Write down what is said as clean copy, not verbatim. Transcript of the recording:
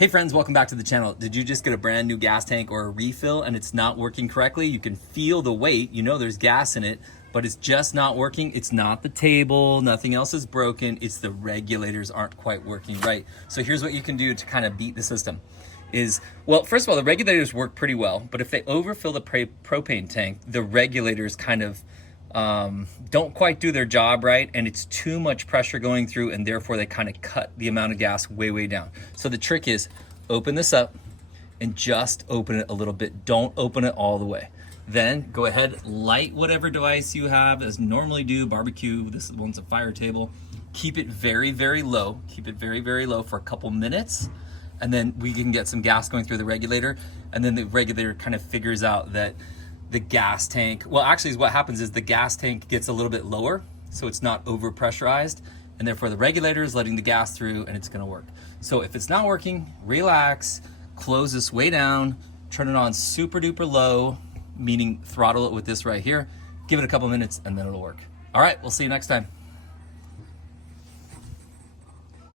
Hey friends, welcome back to the channel. Did you just get a brand new gas tank or a refill and it's not working correctly? You can feel the weight, you know there's gas in it, but it's just not working. It's not the table, nothing else is broken. It's the regulators aren't quite working right. So here's what you can do to kind of beat the system is, well, first of all, the regulators work pretty well, but if they overfill the propane tank, the regulators kind of don't quite do their job right, and it's too much pressure going through, and therefore they kind of cut the amount of gas way down. So the trick is open this up and just open it a little bit. Don't open it all the way. Then go ahead, light whatever device you have as normally do, barbecue, this one's a fire table. Keep it very low. Keep it very low for a couple minutes, and then we can get some gas going through the regulator, and then the regulator kind of figures out that the gas tank, well, actually what happens is the gas tank gets a little bit lower, so it's not over pressurized, and therefore the regulator is letting the gas through and it's gonna work. So if it's not working, relax, close this way down, turn it on super duper low, meaning throttle it with this right here, give it a couple minutes and then it'll work. All right, we'll see you next time.